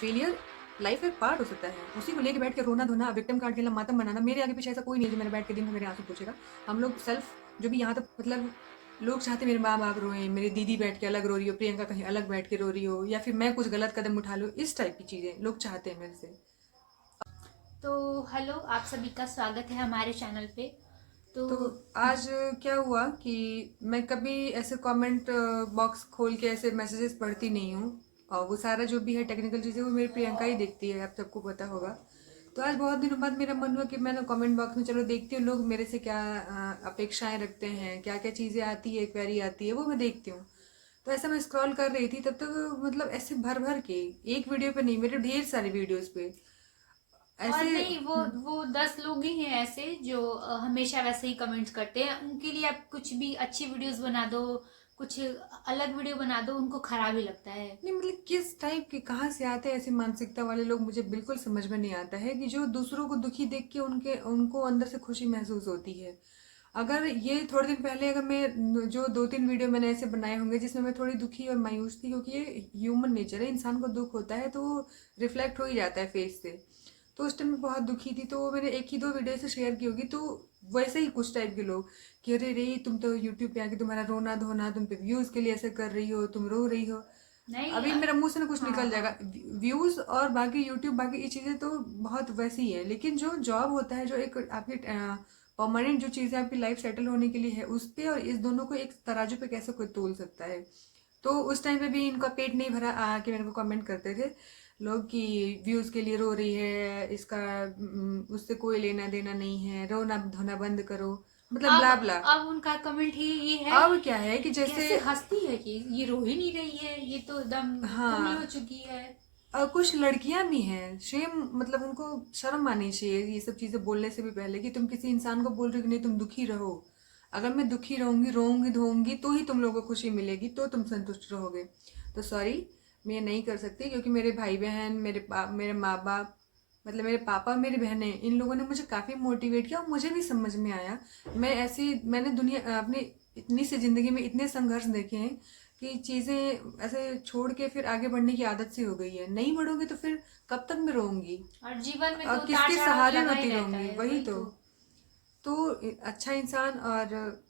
Failure life का एक part हो सकता है। उसी को लेके बैठ के रोना धोना, विक्टिम कार्ड खेलना, मातम बनाना, मेरे आगे पीछे ऐसा कोई नहीं है जो मेरे बैठ के दिन भर मेरे आंसू पूछेगा। हम लोग सेल्फ जो भी यहाँ तक मतलब लोग चाहते मेरे माँ बाप रोएं, मेरी दीदी बैठ के अलग रो रही हो, प्रियंका कहीं अलग बैठ के रो रही हो, या फिर मैं कुछ गलत कदम उठा लूँ, इस टाइप की चीज़ें लोग चाहते हैं मेरे से। तो हेलो, आप सभी का स्वागत है हमारे चैनल पे। तो तो आज क्या हुआ कि मैं कभी ऐसे कमेंट बॉक्स खोल के ऐसे मैसेजेस पढ़ती नहीं हूँ, और वो सारा जो भी है टेक्निकल चीज़ें वो मेरी प्रियंका ही देखती है, आप सबको पता होगा। तो आज बहुत दिनों बाद मेरा मन हुआ कि मैं ना कमेंट बॉक्स में चलो देखती हूँ लोग मेरे से क्या अपेक्षाएं रखते हैं, क्या क्या चीज़ें आती है, क्वेरी आती है, वो मैं देखती हूँ। तो ऐसा मैं स्क्रॉल कर रही थी तब तक मतलब ऐसे भर भर के, एक वीडियो पे नहीं, मेरे ढेर सारी वीडियोस पे और ऐसे। नहीं, वो 10 लोग ही हैं ऐसे जो हमेशा वैसे ही कमेंट्स करते हैं। उनके लिए आप कुछ भी अच्छी वीडियोस बना दो, कुछ अलग वीडियो बना दो, उनको खराब ही लगता है। नहीं मतलब किस टाइप के कहाँ से आते हैं ऐसी मानसिकता वाले लोग, मुझे बिल्कुल समझ में नहीं आता है कि जो दूसरों को दुखी देख के उनके उनको अंदर से खुशी महसूस होती है। अगर ये थोड़े दिन पहले अगर मैं जो 2-3 वीडियो मैंने ऐसे बनाए होंगे जिसमें मैं थोड़ी दुखी और मायूस थी, क्योंकि ये ह्यूमन नेचर है, इंसान को दुख होता है तो वो रिफ्लेक्ट हो ही जाता है फेस से। तो उस टाइम मैं बहुत दुखी थी, तो वो मैंने एक ही दो वीडियो से शेयर की होगी, तो वैसे ही कुछ टाइप के लोग कि अरे रे तुम तो यूट्यूब पे आके तुम्हारा रोना धोना, तुम पे व्यूज के लिए ऐसे कर रही हो, तुम रो रही हो। नहीं अभी मेरा मुंह से ना कुछ हाँ निकल हाँ। जाएगा। व्यूज और बाकी यूट्यूब बाकी ये चीजें तो बहुत वैसी है, लेकिन जो जॉब होता है, जो एक आपकी परमानेंट जो चीजें आपकी लाइफ सेटल होने के लिए है, उस पे और इस दोनों को एक तराजू पे कैसे कोई तोल सकता है। तो उस टाइम पे भी इनका पेट नहीं भरा आके मेरे को कमेंट करते थे लोग कि व्यूज के लिए रो रही है, इसका उससे कोई लेना देना नहीं है, रोना धोना बंद करो, मतलब अब ब्ला ब्ला। अब उनका कमेंट ही ये है अब क्या है कि कि जैसे कैसे हंसती है कि ये रो ही नहीं रही है, ये तो एकदम कूल हो हाँ, चुकी है। कुछ लड़कियां भी हैं शेम, मतलब उनको शर्म आनी चाहिए ये सब चीजें बोलने से भी पहले, कि तुम किसी इंसान को बोल रहे हो कि नहीं तुम दुखी रहो। अगर मैं दुखी रहूंगी, रोऊंगी धोऊंगी, तो ही तुम लोगों को खुशी मिलेगी, तो तुम संतुष्ट रहोगे। तो सॉरी, मैं ये नहीं कर सकती, क्योंकि मेरे भाई बहन, मेरे माँ बाप, मतलब मेरे पापा मेरी बहनें, इन लोगों ने मुझे काफ़ी मोटिवेट किया और मुझे भी समझ में आया। मैंने दुनिया अपनी इतनी सी ज़िंदगी में इतने संघर्ष देखे हैं कि चीज़ें ऐसे छोड़ के फिर आगे बढ़ने की आदत सी हो गई है। नहीं बढ़ोगे तो फिर कब तक मैं रहूंगी, और जीवन में तो उतार किसके चढ़ाव सहारे लगा ही रोती रहता रहूंगी, है, वही वही तो। तो। तो अच्छा इंसान, और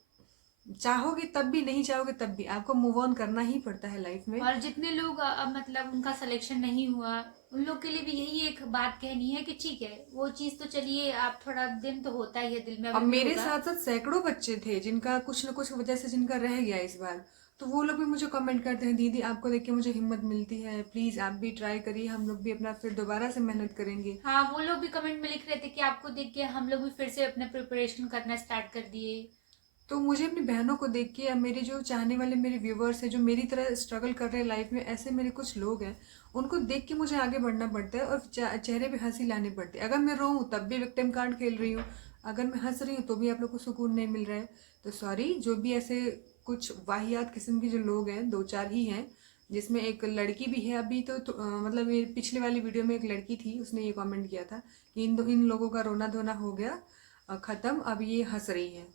चाहोगे तब भी, नहीं चाहोगे तब भी, आपको मूव ऑन करना ही पड़ता है लाइफ में। और जितने लोग मतलब उनका सिलेक्शन नहीं हुआ, उन लोग के लिए भी यही एक बात कहनी है कि ठीक है, वो चीज़ तो चलिए, आप थोड़ा दिन तो होता ही है, दिल में अब अभी भी मेरे होगा। साथ साथ सैकड़ों बच्चे थे जिनका कुछ न कुछ वजह से जिनका रह गया इस बार। तो वो लोग भी मुझे कमेंट करते हैं, दीदी आपको देख के मुझे हिम्मत मिलती है, प्लीज़ आप भी ट्राई करिए, हम लोग भी अपना फिर दोबारा से मेहनत करेंगे। हाँ, वो लोग भी कमेंट में लिख रहे थे कि आपको देख के हम लोग भी फिर से अपने प्रिपरेशन करना स्टार्ट कर दिए। तो मुझे अपनी बहनों को देख के, या मेरे जो चाहने वाले मेरे व्यूवर्स हैं जो मेरी तरह स्ट्रगल कर रहे हैं लाइफ में, ऐसे मेरे कुछ लोग हैं, उनको देख के मुझे आगे बढ़ना पड़ता है और चेहरे पे हंसी लानी पड़ती है। अगर मैं रोऊँ तब भी विक्टिम कार्ड खेल रही हूँ, अगर मैं हंस रही हूँ तो भी आप लोग को सुकून नहीं मिल रहा है। तो सॉरी, जो भी ऐसे कुछ वाहियात किस्म के जो लोग हैं, दो चार ही हैं, जिसमें एक लड़की भी है अभी तो मतलब मेरी पिछली वाली वीडियो में एक लड़की थी, उसने ये कमेंट किया था कि इन लोगों का रोना धोना हो गया, ख़त्म, अब ये हंस रही है।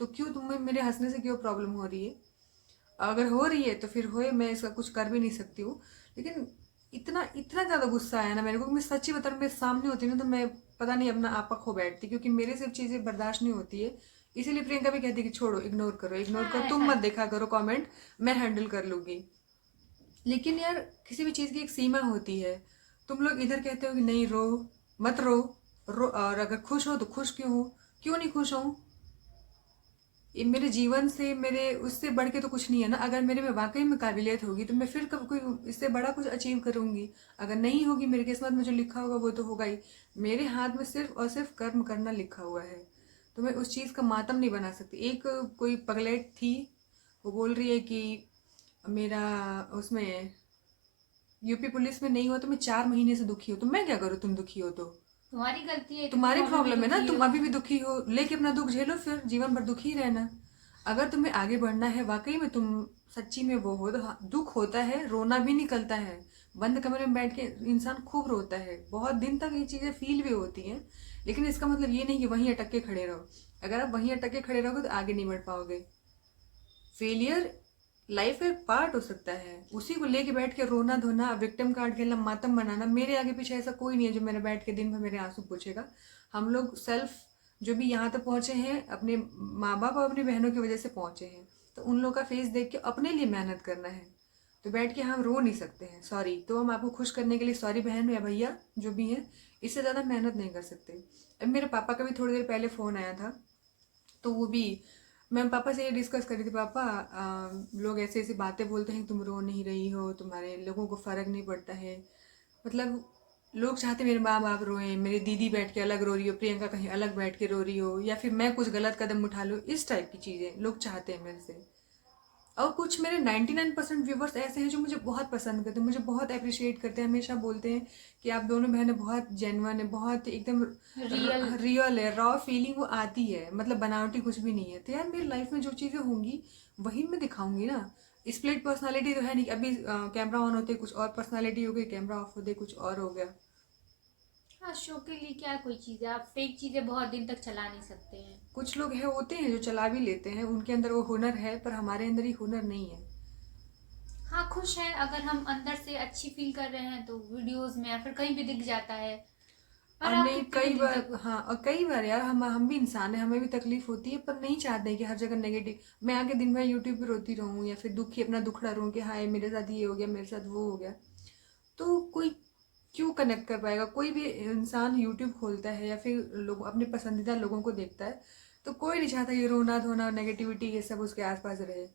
तो क्यों तुम्हें मेरे हंसने से क्यों प्रॉब्लम हो रही है? अगर हो रही है तो फिर होए, मैं इसका कुछ कर भी नहीं सकती हूँ। लेकिन इतना इतना ज़्यादा गुस्सा आया ना मेरे को, मैं सच्ची बता रही हूँ, मेरे सामने होती ना तो मैं पता नहीं अपना आपा खो बैठती, क्योंकि मेरे से चीज़ें बर्दाश्त नहीं होती है। इसीलिए प्रियंका भी कहती है कि छोड़ो, इग्नोर करो, इग्नोर करो, हाँ तुम हाँ। मत देखा करो कमेंट, मैं हैंडल कर लूँगी। लेकिन यार, किसी भी चीज़ की एक सीमा होती है। तुम लोग इधर कहते हो कि नहीं रो, मत रो, रो, और अगर खुश हो तो खुश क्यों हो? क्यों नहीं खुश हो? ये मेरे जीवन से, मेरे उससे बढ़ के तो कुछ नहीं है ना। अगर मेरे में वाकई में काबिलियत होगी तो मैं फिर कब कोई इससे बड़ा कुछ अचीव करूंगी। अगर नहीं होगी, मेरी किस्मत में जो लिखा होगा वो तो होगा ही। मेरे हाथ में सिर्फ और सिर्फ कर्म करना लिखा हुआ है, तो मैं उस चीज़ का मातम नहीं बना सकती। एक कोई पगलेट थी, वो बोल रही है कि मेरा उसमें यूपी पुलिस में नहीं हुआ तो मैं 4 महीने से दुखी हूँ। तो मैं क्या करूँ, तुम दुखी हो तो? तुम्हारी गलती है कि तुम तुम्हारी अभी भी प्रॉब्लम है ना, दुखी तुम हो। अभी भी दुखी हो, लेके अपना दुख झेलो, फिर जीवन भर दुखी रहना। अगर तुम्हें आगे बढ़ना है, वाकई में तुम सच्ची में वो हो, तो हाँ, दुख होता है, रोना भी निकलता है। बंद कमरे में बैठ के इंसान खूब रोता है, बहुत दिन तक ये चीज़ें फील भी होती हैं। लेकिन इसका मतलब ये नहीं कि वहीं अटक के खड़े रहो। अगर आप वहीं अटक के खड़े रहोगे तो आगे नहीं बढ़ पाओगे। फेलियर लाइफ का एक पार्ट हो सकता है, उसी को लेके बैठ के रोना धोना, विक्टिम कार्ड खेलना, मातम बनाना। मेरे आगे पीछे ऐसा कोई नहीं है जो मेरे बैठ के दिन भर मेरे आंसू पूछेगा। हम लोग सेल्फ जो भी यहाँ तक पहुंचे हैं अपने माँ बाप और अपनी बहनों की वजह से पहुंचे हैं, तो उन लोग का फेस देख के अपने लिए मेहनत करना है। तो बैठ के हम रो नहीं सकते हैं सॉरी, तो हम आपको खुश करने के लिए सॉरी बहन या भैया जो भी हैं, इससे ज़्यादा मेहनत नहीं कर सकते। अब मेरे पापा का भी थोड़ी देर पहले फ़ोन आया था, तो वो भी मैं पापा से ये डिस्कस कर रही थी, पापा लोग ऐसे ऐसी बातें बोलते हैं, तुम रो नहीं रही हो, तुम्हारे लोगों को फ़र्क नहीं पड़ता है। मतलब लोग चाहते मेरे माँ बाप रोएं, मेरी दीदी बैठ के अलग रो रही हो, प्रियंका कहीं अलग बैठ के रो रही हो, या फिर मैं कुछ गलत कदम उठा लूँ, इस टाइप की चीज़ें लोग चाहते हैं मेरे से। और कुछ मेरे 99% व्यूवर्स ऐसे हैं जो मुझे बहुत पसंद करते हैं, मुझे बहुत अप्रिशिएट करते हैं, हमेशा बोलते हैं कि आप दोनों बहनें बहुत जेन्युइन है, बहुत एकदम रियल। रियल है, रॉ फीलिंग वो आती है, मतलब बनावटी कुछ भी नहीं है। तो यार मेरी लाइफ में जो चीज़ें होंगी वही मैं दिखाऊंगी ना। स्प्लिट पर्सनालिटी तो है नहीं, अभी कैमरा ऑन होते कुछ और पर्सनालिटी हो गई, कैमरा ऑफ होते कुछ और हो गया। हाँ, शो के लिए क्या कोई चीज़ है, आप फेक चीज़ें बहुत दिन तक चला नहीं सकते हैं। कुछ लोग है होते हैं जो चला भी लेते हैं, उनके अंदर वो हुनर है, पर हमारे अंदर ही हुनर नहीं है। हाँ, खुश हैं अगर हम अंदर से अच्छी फील कर रहे हैं तो वीडियोस में या फिर कहीं भी दिख जाता है। और और आप नहीं, कितने कई भी दिन बार, तक। हाँ, और कई बार यार हम भी इंसान हैं, हमें भी तकलीफ होती है, पर नहीं चाहते हैं कि हर जगह नेगेटिव मैं आके दिन भर यूट्यूब पे रोती रहूँ, या फिर दुखी अपना दुखड़ा रहूँ कि हाय मेरे साथ ये हो गया, मेरे साथ वो हो गया। तो कोई क्यों कनेक्ट कर पाएगा? कोई भी इंसान यूट्यूब खोलता है या फिर लोग अपने पसंदीदा लोगों को देखता है, तो कोई नहीं चाहता ये रोना धोना नेगेटिविटी ये सब उसके आसपास रहे।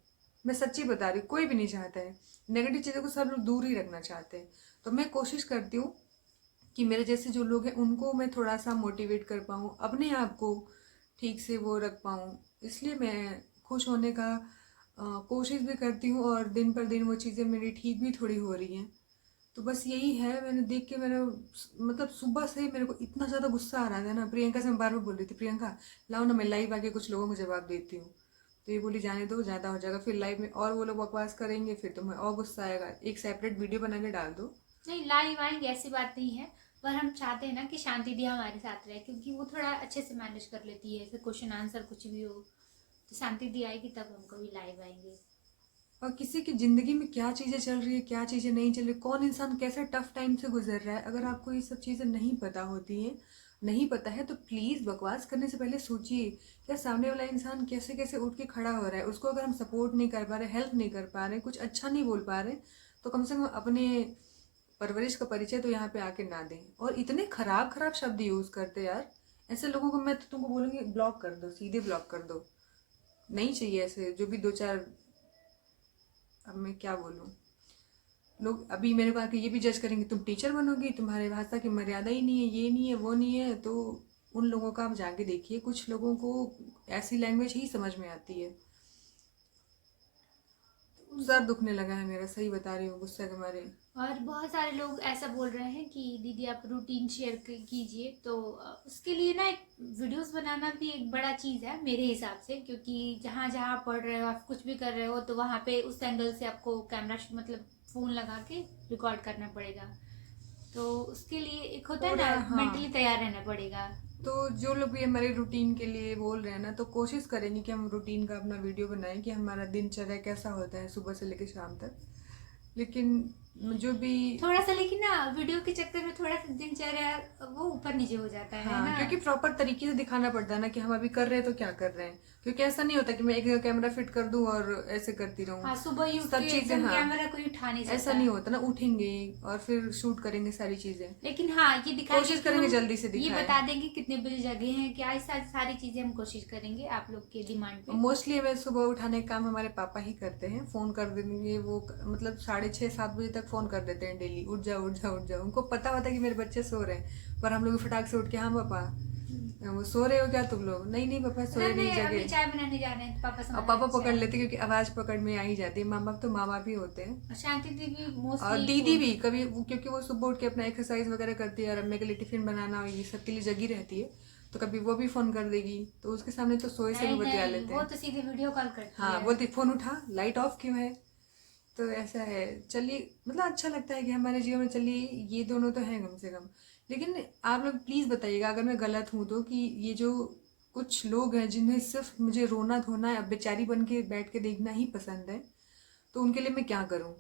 मैं सच्ची बता रही हूँ, कोई भी नहीं चाहता है। नेगेटिव चीज़ों को सब लोग दूर ही रखना चाहते हैं। तो मैं कोशिश करती हूँ कि मेरे जैसे जो लोग हैं उनको मैं थोड़ा सा मोटिवेट कर पाऊँ, अपने आप को ठीक से वो रख पाऊँ। इसलिए मैं खुश होने का कोशिश भी करती हूँ, और दिन पर दिन वो चीज़ें मेरी ठीक भी थोड़ी हो रही हैं। तो बस यही है, मैंने देख के मेरा मतलब सुबह से ही मेरे को इतना ज़्यादा गुस्सा आ रहा था ना, प्रियंका से मैं बार बार बोल रही थी, प्रियंका लाओ ना मैं लाइव आके कुछ लोगों को जवाब देती हूँ। तो ये बोली जाने दो, ज़्यादा हो जाएगा फिर लाइव में और वो लोग बकवास करेंगे, फिर तुम्हें और गुस्सा आएगा, एक सेपरेट वीडियो बना के डाल दो। नहीं, लाइव आएंगे ऐसी बात नहीं है। पर हम चाहते हैं ना कि शांति दी हमारे साथ रहे, क्योंकि वो थोड़ा अच्छे से मैनेज कर लेती है, ऐसे क्वेश्चन आंसर कुछ भी हो। तो शांति दी आएगी तब हम कभी लाइव आएंगे। और किसी की ज़िंदगी में क्या चीज़ें चल रही है, क्या चीज़ें नहीं चल रही, कौन इंसान कैसे टफ टाइम से गुजर रहा है, अगर आपको ये सब चीज़ें नहीं पता होती हैं, नहीं पता है, तो प्लीज़ बकवास करने से पहले सोचिए क्या सामने वाला इंसान कैसे कैसे उठ के खड़ा हो रहा है। उसको अगर हम सपोर्ट नहीं कर पा रहे, हेल्प नहीं कर पा रहे, कुछ अच्छा नहीं बोल पा रहे, तो कम से कम अपने परवरिश का परिचय तो यहाँ पे आके ना दें। और इतने खराब खराब शब्द यूज़ करते यार, ऐसे लोगों को मैं तो तुमको बोलूँगी ब्लॉक कर दो, सीधे ब्लॉक कर दो। नहीं चाहिए ऐसे जो भी दो चार, अब मैं क्या बोलूँ। लोग अभी मेरे को आके ये भी जज करेंगे, तुम टीचर बनोगी, तुम्हारे भाषा की मर्यादा ही नहीं है, ये नहीं है, वो नहीं है। तो उन लोगों का आप जाके देखिए, कुछ लोगों को ऐसी लैंग्वेज ही समझ में आती है। उन सर सब। दुखने लगा है मेरा, सही बता रही हूँ, गुस्से के मारे। और बहुत सारे लोग ऐसा बोल रहे हैं कि दीदी आप रूटीन शेयर कीजिए, तो उसके लिए ना एक वीडियोस बनाना भी एक बड़ा चीज़ है मेरे हिसाब से, क्योंकि जहाँ जहाँ आप पढ़ रहे हो, आप कुछ भी कर रहे हो, तो वहाँ पे उस एंगल से आपको कैमरा मतलब फ़ोन लगा के रिकॉर्ड करना पड़ेगा। तो उसके लिए एक होता है थोड़ा, ना, हाँ। मेंटली तैयार रहना पड़ेगा। तो जो लोग भी हमारे रूटीन के लिए बोल रहे हैं ना, तो कोशिश करेंगे कि हम रूटीन का अपना वीडियो बनाएं कि हमारा दिनचर्या कैसा होता है सुबह से लेकर शाम तक। लेकिन जो भी, थोड़ा सा लेकिन ना वीडियो के चक्कर में थोड़ा सा दिनचर्या वो ऊपर नीचे हो जाता है हाँ, ना। क्योंकि प्रॉपर तरीके से दिखाना पड़ता है ना कि हम अभी कर रहे हैं तो क्या कर रहे हैं। क्योंकि ऐसा नहीं होता कि मैं एक कैमरा फिट कर दूं और ऐसे करती रहूं। हाँ, सुबह ही उठ सब के चीजें, एकदम हाँ, कैमरा कोई उठा नहीं ऐसा सकता। नहीं होता ना, उठेंगे और फिर शूट करेंगे सारी चीजें। लेकिन हाँ, ये दिखाएंगे कोशिश कि करेंगे हम जल्दी से ये दिखाएं। बता देंगे कितने बजे जगे हैं, क्या ये सारी चीजें हम कोशिश करेंगे आप लोग के डिमांड पे। मोस्टली हमें सुबह उठाने का काम हमारे पापा ही करते हैं, फोन कर देंगे वो, मतलब 6:30-7 बजे तक फोन कर देते हैं डेली, उठ जाओ उठ जाओ उठ जाओ। उनको पता होता है कि मेरे बच्चे सो रहे हैं, पर हम लोग फटाक से उठ के, हाँ पापा वो सो रहे हो क्या तुम लोग? नहीं नहीं पापा सोए नहीं नहीं, नहीं, जगे। अभी चाय बनाने जा रहे हैं, तो पापा और समझ पापा अच्छा पकड़ है। लेते क्योंकि आवाज पकड़ में आ ही जाती है, माँ बाप तो माँ बाप ही होते हैं। और शांति दीदी और मोस्टली दीदी फोन। भी कभी क्योंकि वो सुबह उठ के अपना एक्सरसाइज वगैरह करती है और अम्मे के लिए टिफिन बनाना और ये सब के लिए जगी रहती है, तो कभी वो भी फोन कर देगी, तो उसके सामने तो सोए से भी नहीं बतिया नहीं, लेते वो हैं। तो सीधे वीडियो कॉल करती हाँ, है। बोलती फोन उठा, लाइट ऑफ क्यों है? तो ऐसा है। चलिए, मतलब अच्छा लगता है कि हमारे जीवन में, चलिए ये दोनों तो हैं कम से कम। लेकिन आप लोग प्लीज़ बताइएगा अगर मैं गलत हूँ तो, कि ये जो कुछ लोग हैं जिन्हें सिर्फ मुझे रोना धोना या बेचारी बन के बैठ के देखना ही पसंद है, तो उनके लिए मैं क्या करूं?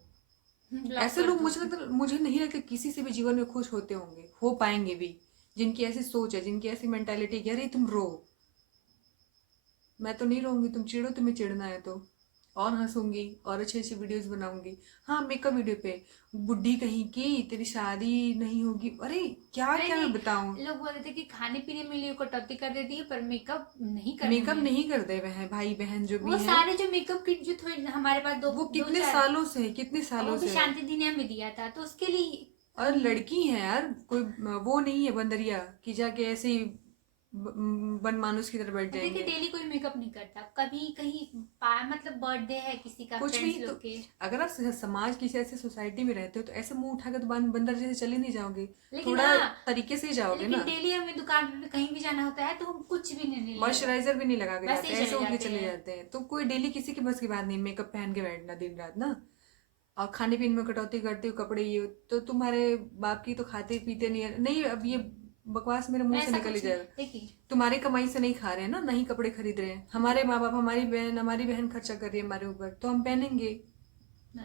ब्लॉक ऐसे कर लोग दो। मुझे नहीं लगता किसी से भी जीवन में खुश होते होंगे, हो पाएंगे भी, जिनकी ऐसी सोच है, जिनकी ऐसी मेंटालिटी कि अरे तुम रो, मैं तो नहीं रहूंगी, तुम चिढ़ो, तुम्हें चिढ़ना है तो, और हंसूंगी और अच्छी अच्छी वीडियोस बनाऊंगी। हाँ, मेकअप वीडियो पे बुढ़ी कहीं की तेरी शादी नहीं होगी, अरे क्या नहीं क्या मैं बताऊं। नहीं, लोग बोल रहे थे कि खाने पीने में लिए कटौती कर देती है पर मेकअप नहीं करने मेकअप में। नहीं करते वह भाई बहन जो वो भी हैं, सारे जो मेकअप किट जो थोड़े हमारे पास दो वो दो कितने चार, सालों से है, कितने वो सालों भी से है। शांति दीदी ने हमें दिया था तो उसके लिए और हम। लड़की है यार, कोई वो नहीं है बंदरिया कि जाके ऐसे ही बन मानुस की तरह बैठ देखिए जाएंगे। डेली कोई मेकअप नहीं करता, कभी कहीं मतलब बर्थडे है किसी का कुछ फ्रेंड्स नहीं तो, लोग के। अगर आप समाज किसी ऐसी सोसाइटी में रहते हो तो ऐसे मुंह उठा के तो बंदर जैसे चले नहीं जाओगे, लेकिन थोड़ा हाँ, तरीके से ही जाओगे लेकिन ना। डेली हमें दुकान पे कहीं भी जाना होता है तो हम कुछ भी नहीं ले जाते, मॉइस्चराइजर भी नहीं लगा के वैसे जाते, ही ऐसे चले उठ के जाते चले हैं। जाते हैं, तो कोई डेली किसी के बस की बात नहीं मेकअप पहन के बैठना दिन रात ना। और खाने पीने में कटौती करते हो, कपड़े ये तो तुम्हारे बाप की तो खाते पीते नहीं है, नहीं अब ये बकवास मेरे मुंह से ऐसा निकल ही कुछ नहीं, जाएगा। देखिए तुम्हारी कमाई से नहीं खा रहे हैं ना, नहीं कपड़े खरीद रहे हैं, हमारे माँ बाप हमारी बहन खर्चा कर रही है हमारे ऊपर, तो हम पहनेंगे।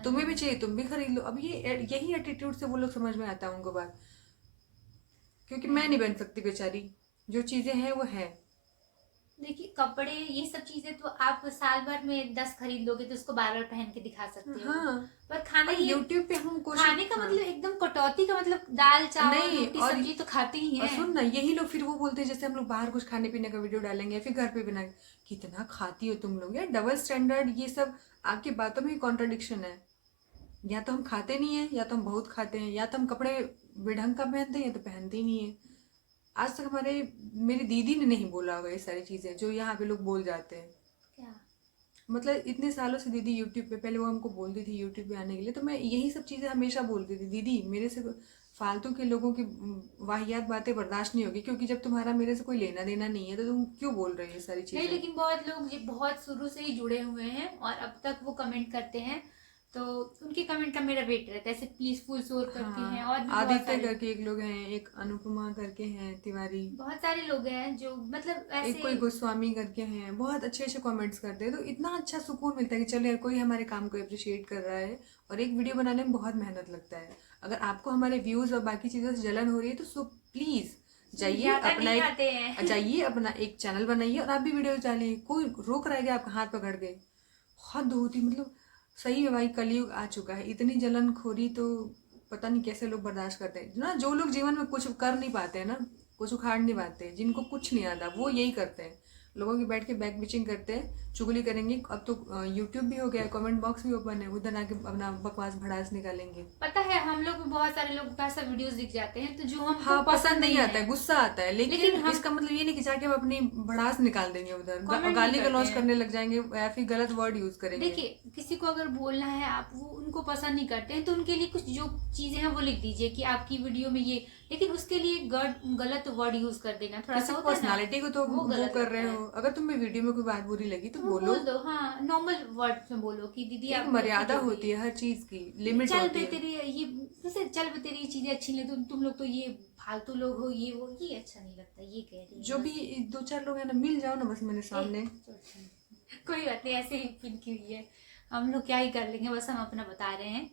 तुम्हें भी चाहिए तुम भी खरीद लो। अब ये यही एटीट्यूड से वो लोग समझ में आता है उनको बात, क्योंकि मैं नहीं बन सकती बेचारी, जो चीजें हैं वो है। देखिए कपड़े ये सब चीजें तो आप साल भर में 10 खरीद लोगे तो उसको बार बार पहन के दिखा सकते हो। हाँ, पर खाना और ये, यूट्यूब पे हम कोशिश, खाने का हाँ, मतलब एकदम कटौती का मतलब दाल चावल नहीं रोटी और सब्जी तो खाते ही और हैं। सुन ना, यही लोग फिर वो बोलते हैं जैसे हम लोग बाहर कुछ खाने पीने का वीडियो डालेंगे या फिर घर पे बना, कितना खाती हो तुम लोग यार, डबल स्टैंडर्ड ये सब। आपकी बातों में ही कॉन्ट्रडिक्शन है, या तो हम खाते नहीं है, या तो हम बहुत खाते हैं, या तो हम कपड़े बेढंग का पहनते हैं या तो पहनते ही नहीं है। आज तक मेरी दीदी ने नहीं बोला होगा ये सारी चीजें जो यहाँ पे लोग बोल जाते हैं। क्या मतलब इतने सालों से दीदी यूट्यूब पे, पहले वो हमको बोलती थी यूट्यूब पे आने के लिए, तो मैं यही सब चीज़ें हमेशा बोलती थी, दीदी मेरे से फालतू के लोगों की वाहियात बातें बर्दाश्त नहीं होगी, क्योंकि जब तुम्हारा मेरे से कोई लेना देना नहीं है तो तुम क्यों बोल रही हो ये सारी नहीं, चीज़ें। लेकिन बहुत लोग ये बहुत शुरू से ही जुड़े हुए हैं और अब तक वो कमेंट करते हैं तो उनके कमेंट का मेरा वेट रहता है। ऐसे पीसफुल शोर करती हैं हाँ, और भी बहुत आदित्य सारे, करके एक लोग हैं, एक अनुपमा करके हैं तिवारी, बहुत सारे लोग हैं जो मतलब एक ऐसे। कोई गोस्वामी करके हैं, बहुत अच्छे अच्छे कमेंट्स करते हैं, तो इतना अच्छा सुकून मिलता है कि चलो यार कोई हमारे काम को अप्रिशिएट कर रहा है। और एक वीडियो बनाने में बहुत मेहनत लगता है, अगर आपको हमारे व्यूज और बाकी चीज़ों से जलन हो रही है तो सो प्लीज ज्यादा नहीं खाते हैं। जाइए अपना एक चैनल बनाइए और आप भी वीडियो डालिए, कोई रोक रहा है क्या आपका हाथ पकड़ के? हद होती, मतलब सही में भाई कलयुग आ चुका है, इतनी जलन खोरी तो पता नहीं कैसे लोग बर्दाश्त करते हैं ना। जो लोग जीवन में कुछ कर नहीं पाते हैं ना, कुछ उखाड़ नहीं पाते, जिनको कुछ नहीं आता, वो यही करते हैं, लोगों की बैठ के बैक बिचिंग करते हैं, चुगली करेंगे। अब तो यूट्यूब भी हो गया, कमेंट बॉक्स भी ओपन है, उधर आके अपना बकवास भड़ास निकालेंगे। पता है हम लोग में बहुत सारे लोग का ऐसा वीडियोस दिख जाते हैं तो जो हमको हाँ, पसंद नहीं आता है, है, गुस्सा आता है, लेकिन लेकिन हम इसका मतलब ये नहीं कि जाके हम अपनी भड़ास निकाल देंगे उधर, कमेंट गाली नहीं गलौज करते करने हैं। लग जाएंगे या फिर गलत वर्ड यूज करेंगे। देखिए किसी को अगर बोलना है आप वो उनको पसंद नहीं करते हैं तो उनके लिए कुछ जो चीजें हैं वो लिख दीजिए कि आपकी वीडियो में ये, लेकिन उसके लिए गलत वर्ड यूज कर देना थोड़ा किसी सा होता है ना, पर्सनालिटी को तो वो वो गलत कर लगता रहे है। हो, अगर तुम्हें वीडियो में कोई बात बुरी लगी तो तो वो बोलो। बोल दो, हाँ नॉर्मल वर्ड में बोलो कि दीदी एक आप गलती मर्यादा हो होती गई, है, हर चीज की लिमिट चल होती बे है। तेरी ये, जैसे चल बे तेरी ये चीजें अच्छी नहीं, तुम लोग तो ये फालतू लोग हो, ये वो, ये अच्छा नहीं लगता, ये कह रही है जो बस। भी दो चार लोग हैं ना, मिल जाओ ना बस मेरे सामने। कोई बात नहीं, ऐसे ही पिन की हुई है, हम लोग क्या ही कर लेंगे, बस हम अपना बता रहे हैं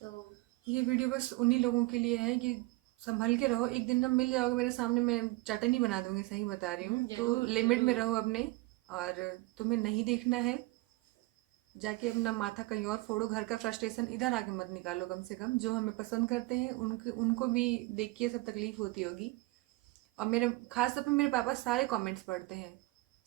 तो। ये वीडियो बस उन्हीं लोगों के लिए है कि संभल के रहो, एक दिन जब मिल जाओगे मेरे सामने, मैं चटनी बना दूंगी, सही बता रही हूँ, तो जरूर लिमिट में जरूर। रहो अपने। और तुम्हें नहीं देखना है, जाके अपना माथा कहीं और फोड़ो, घर का फ्रस्ट्रेशन इधर आके मत निकालो, कम से कम जो हमें पसंद करते हैं उनको भी देख के सब तकलीफ होती होगी। और मेरे खास तौर पे मेरे पापा सारे कमेंट्स पढ़ते हैं,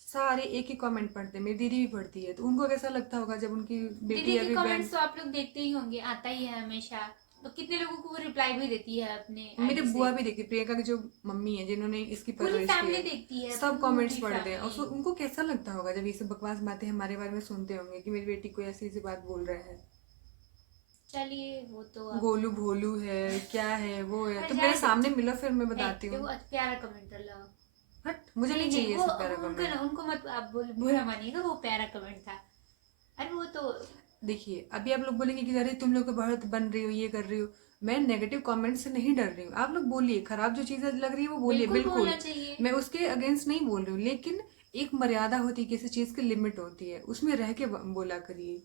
सारे एक ही कमेंट पढ़ते हैं, मेरी दीदी भी पढ़ती है, तो उनको कैसा लगता होगा जब उनकी दीदी बेटी के अभी बहन। कमेंट्स तो आप लोग देखते ही होंगे, आता ही है हमेशा, तो कितने लोगों को वो रिप्लाई भी देती है अपने मेरी आईडी बुआ से। भी देखती, प्रियंका की जो मम्मी है जिन्होंने इसकी पूरी परवरिश की फैमिली है, देखती है, सब कमेंट्स पूरी पढ़ते हैं, और फैमिली। उनको कैसा लगता होगा जब ये सब बकवास बातें हमारे बारे में सुनते होंगे कि मेरी बेटी कोई ऐसी ऐसी बात बोल रहे हैं, चलिए वो तो अब गोलू भोलू है, क्या है वो है, तो अच्छा, मेरे सामने मिलो फिर मैं बताती देखो हूँ। प्यारा कमेंट डाला। हट, मुझे नहीं नहीं चाहिए वो सब प्यारा उनको कमेंट। उनको मत आप बुरा मानिएगा, वो प्यारा कमेंट था। अरे वो तो देखिए अभी आप लोग बोलेंगे कि अरे तुम लोग तो बहुत बन रही हो, ये कर रही हो, मैं नेगेटिव कमेंट से नहीं डर रही हूँ, आप लोग बोलिए, खराब जो चीजें लग रही है वो बोलिए, बिल्कुल बिल्कुल, बोलना चाहिए। मैं उसके अगेंस्ट नहीं बोल रही हूँ, लेकिन एक मर्यादा होती है, किसी चीज की लिमिट होती है, उसमें रह के बोला करिए।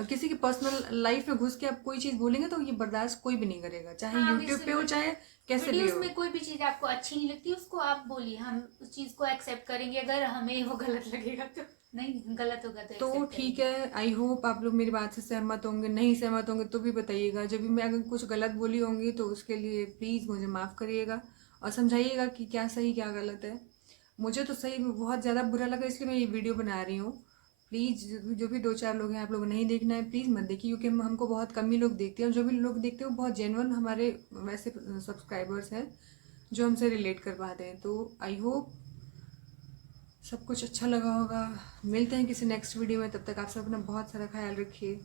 अब किसी की पर्सनल लाइफ में घुस के आप कोई चीज़ बोलेंगे तो ये बर्दाश्त कोई भी नहीं करेगा, चाहे हाँ, यूट्यूब पे हो चाहे कैसे भी वीडियोस हो। में कोई भी चीज़ आपको अच्छी नहीं लगती उसको आप बोलिए, हम उस चीज़ को एक्सेप्ट करेंगे। अगर हमें वो गलत लगेगा तो नहीं, गलत होगा तो तो एक्सेप्ट ठीक करेंगे। है, आई होप आप लोग मेरी बात से सहमत होंगे, नहीं सहमत होंगे तो भी बताइएगा। जब भी मैं अगर कुछ गलत बोली होंगी तो उसके लिए प्लीज़ मुझे माफ़ करिएगा और समझाइएगा कि क्या सही क्या गलत है। मुझे तो सही में बहुत ज़्यादा बुरा लगा, इसलिए मैं ये वीडियो बना रही हूँ। प्लीज़ जो भी 2-4 लोग हैं, आप लोगों को नहीं देखना है प्लीज़ मत देखिए, क्योंकि हमको बहुत कम ही लोग देखते हैं और जो भी लोग देखते हैं वो बहुत जेन्युइन हमारे वैसे सब्सक्राइबर्स हैं जो हमसे रिलेट कर पाते हैं। तो आई होप सब कुछ अच्छा लगा होगा। मिलते हैं किसी नेक्स्ट वीडियो में, तब तक आप सब अपना बहुत सारा ख्याल रखिए।